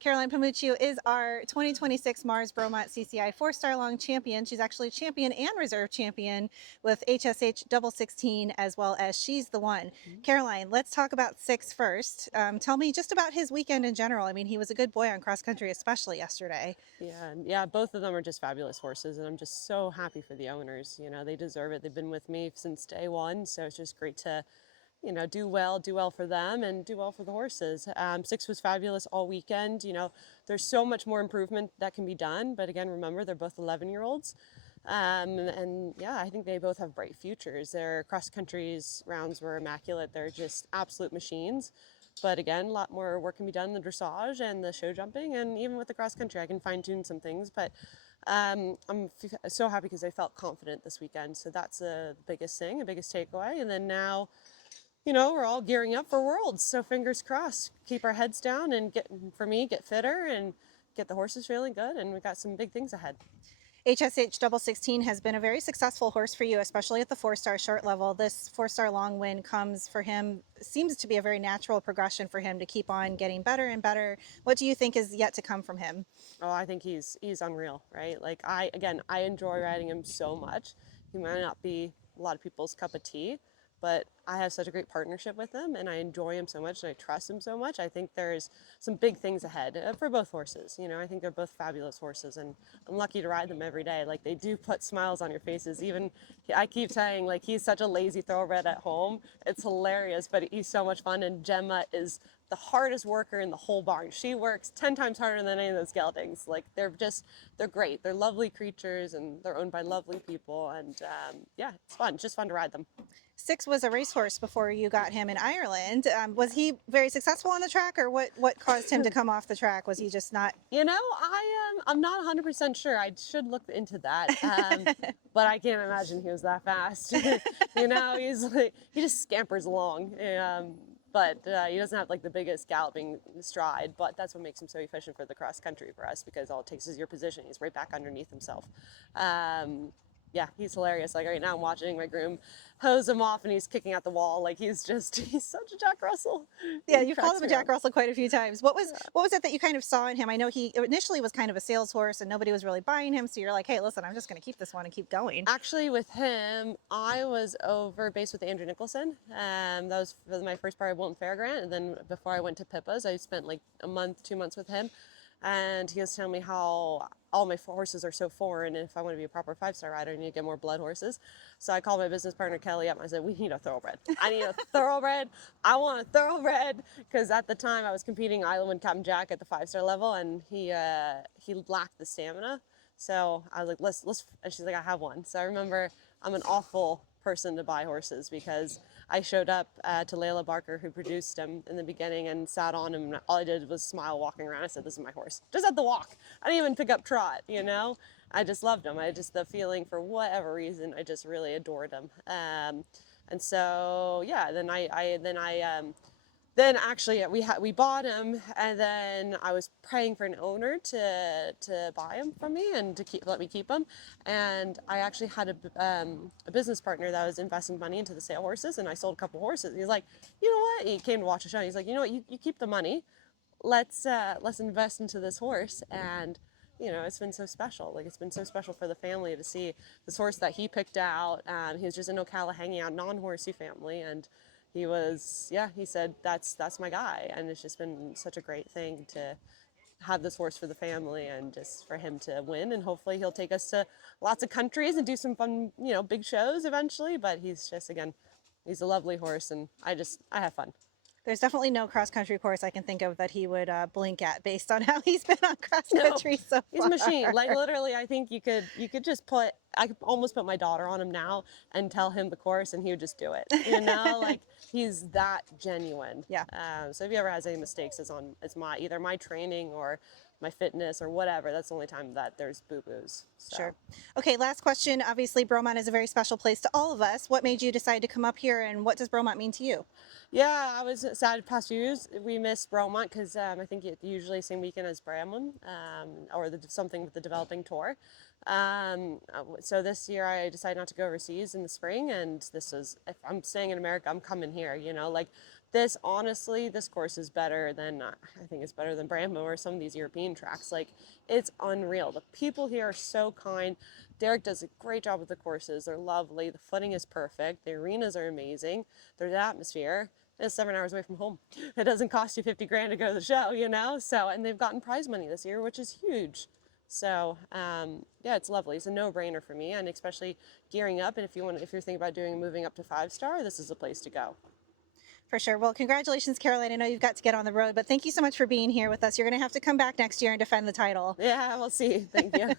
Caroline Pamukcu is our 2026 MARS Bromont CCI 4-star long champion. She's actually champion and reserve champion with HSH Double 16, as well as She's the One. Caroline, let's talk about Six first. Tell me just about his weekend in general. I mean, he was a good boy on cross country, especially yesterday. Yeah, both of them are just fabulous horses, and I'm just so happy for the owners. You know, they deserve it. They've been with me since day one, so it's just great to, do well for them and do well for the horses. Six was fabulous all weekend. You know, there's so much more improvement that can be done, but again, remember they're both 11-year-olds. And yeah, I think they both have bright futures. Their cross country's rounds were immaculate. They're just absolute machines. But again, a lot more work can be done in the dressage and the show jumping, and even with the cross country, I can fine tune some things. But I'm so happy because I felt confident this weekend. So that's the biggest thing, the biggest takeaway. And then now, we're all gearing up for Worlds. So fingers crossed, keep our heads down and get fitter and get the horses feeling good. And we got some big things ahead. HSH Double 16 has been a very successful horse for you, especially at the 4-star short level. This 4-star long win comes for him, seems to be a very natural progression for him to keep on getting better and better. What do you think is yet to come from him? Oh, I think he's unreal, right? Like I enjoy riding him so much. He might not be a lot of people's cup of tea, but I have such a great partnership with him, and I enjoy him so much, and I trust him so much. I think there's some big things ahead for both horses. I think they're both fabulous horses, and I'm lucky to ride them every day. Like, they do put smiles on your faces. Even I keep saying, like, he's such a lazy thoroughbred at home. It's hilarious, but he's so much fun. And Gemma is the hardest worker in the whole barn. She works 10 times harder than any of those geldings. Like, they're great. They're lovely creatures, and they're owned by lovely people. And yeah, it's fun. It's just fun to ride them. Six was a racehorse before you got him in Ireland. Was he very successful on the track, or what caused him to come off the track? Was he just not? I'm not 100% sure. I should look into that. But I can't imagine he was that fast. He's like, he just scampers along. But he doesn't have like the biggest galloping stride, but that's what makes him so efficient for the cross country for us, because all it takes is your position. He's right back underneath himself. Yeah, he's hilarious. Like, right now I'm watching my groom hose him off, and he's kicking at the wall. Like, he's such a Jack Russell. Yeah, you've called him a Jack Russell quite a few times. What was it that you kind of saw in him? I know he initially was kind of a sales horse and nobody was really buying him, so you're like, hey, listen, I'm just going to keep this one and keep going. Actually, with him, I was over base with Andrew Nicholson. That was my first part of Wilton Fair Grant, and then before I went to Pippa's, I spent like a month, 2 months with him. And he was telling me how all my horses are so foreign, and if I want to be a proper 5-star rider, I need to get more blood horses. So I called my business partner Kelly up, and I said, we need a thoroughbred. I need a thoroughbred. I want a thoroughbred, because at the time I was competing Island with Captain Jack at the 5-star level, and he lacked the stamina. So I was like, let's, and she's like, I have one. So I remember I'm an awful person to buy horses, because I showed up to Layla Barker, who produced him in the beginning, and sat on him, and all I did was smile walking around. I said, this is my horse. Just at the walk. I didn't even pick up trot, I just loved him. The feeling, for whatever reason, I just really adored him. And so, yeah, then actually we bought him, and then I was praying for an owner to buy him from me and to let me keep him. And I actually had a business partner that was investing money into the sale horses, and I sold a couple horses. He's like, you know what? He came to watch the show. And he's like, you know what? You keep the money. Let's invest into this horse. And it's been so special. Like, it's been so special for the family to see this horse that he picked out. He was just in Ocala hanging out, non-horsey family, and he said, that's my guy. And it's just been such a great thing to have this horse for the family, and just for him to win. And hopefully he'll take us to lots of countries and do some fun, big shows eventually. But he's a lovely horse, and I have fun. There's definitely no cross-country course I can think of that he would blink at based on how he's been on cross-country so far. He's a machine. Like, literally, I think you could just I could almost put my daughter on him now and tell him the course, and he would just do it. Like, he's that genuine. Yeah. So if he ever has any mistakes, it's either my training or my fitness or whatever. That's the only time that there's boo-boos. So. Sure. Okay, last question. Obviously, Bromont is a very special place to all of us. What made you decide to come up here, and what does Bromont mean to you? Yeah, I was sad past years. We missed Bromont because I think it's usually the same weekend as Bramlin, or something with the developing tour. So this year I decided not to go overseas in the spring, and if I'm staying in America, I'm coming here. Like, This, honestly, this course is better than, I think it's better than Brambo or some of these European tracks. Like, it's unreal. The people here are so kind. Derek does a great job with the courses. They're lovely. The footing is perfect. The arenas are amazing. There's atmosphere. It's 7 hours away from home. It doesn't cost you 50 grand to go to the show, you know? So, and they've gotten prize money this year, which is huge. So, yeah, it's lovely. It's a no-brainer for me, and especially gearing up. And if you're thinking about moving up to 5-star, this is the place to go. For sure. Well, congratulations, Caroline. I know you've got to get on the road, but thank you so much for being here with us. You're going to have to come back next year and defend the title. Yeah, we'll see. Thank you.